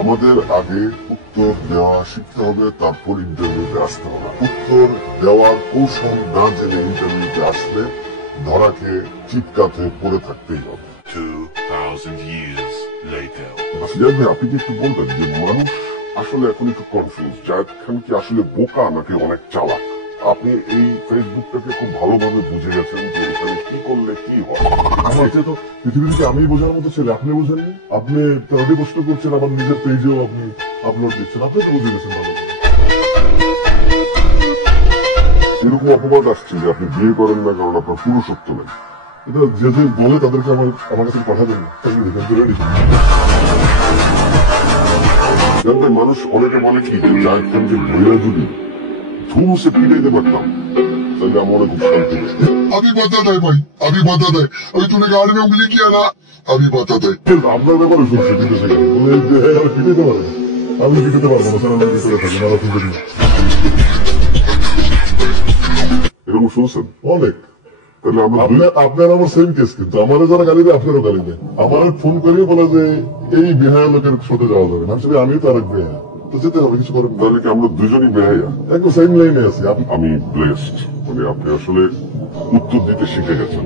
আমাদের আগে উত্তর দেওয়া শিখতে হবে, তারপর ইন্টারভিউতে আসতে হবে। উত্তর দেওয়ার কৌশল না জেনে ইন্টারভিউতে আসলে ধরাকে চিৎকাতে পড়ে থাকতেই হবে। 2000 years later. সিরাজ ভাই, আপনি কি একটু বলবেন যে মানুষ আসলে এখন একটু কনফিউজ, জায়েদ খান কি আসলে বোকা নাকি অনেক চালাক? আপনি এই ফেসবুকটাকে খুব ভালোভাবে বুঝে গেছেন যে এখানে কি করলে কি হয়। আমার তো পৃথিবীতে আমি বোঝার মতো ছেলে, আপনি বোঝেননি। আপনি তাহলে প্রশ্ন করছেন, আবার নিজের পেজেও আপনি আপলোড দিচ্ছেন, আপনি তো বুঝে গেছেন ভালো। এরকম অপবাদ আসছে যে আপনি বিয়ে করেন না কারণ আপনার পুরুষত্ব নেই। এটা যে যে বলে তাদেরকে আমার কাছে পাঠাবেন না। জানতে মানুষ অনেকে বলে কি যে জায়েদ খানকে বইরা যদি ধুমসে পিটাইতে পারতাম তাহলে আমার অনেক খুব শান্তি হতো। अभी बता दे भाई, अभी बता दे, अभी तूने गाड़ी में उंगली किया ना, अभी बता दे। আপনার ব্যাপারে শুনছি বিদেশে গেলে বলে যে আমি পিটাইতে পারে, আমি পিটাতে পারবো না, স্যার আমি ভিতরে থাকি না, রাখুন দেখি। এরকম শুনছেন অনেক। তাহলে আপনার আমার সেম কেস, কিন্তু আমারও যারা গালি দেয় আপনারও গালি দেয়। আমার ফোন করে বলে যে এই বেহায়া লোকের সাথে যাওয়া যাবে না, আসলে আমিও তো আরেক বেহায়া, তো যেতে হবে, কিছু করেন। তাহলে কি আমরা দুজনই বেহায়া? একদম সেম লাইনে আছি। আমি ব্লেসড, মানে আপনি আসলে উত্তর দিতে শিখে গেছেন।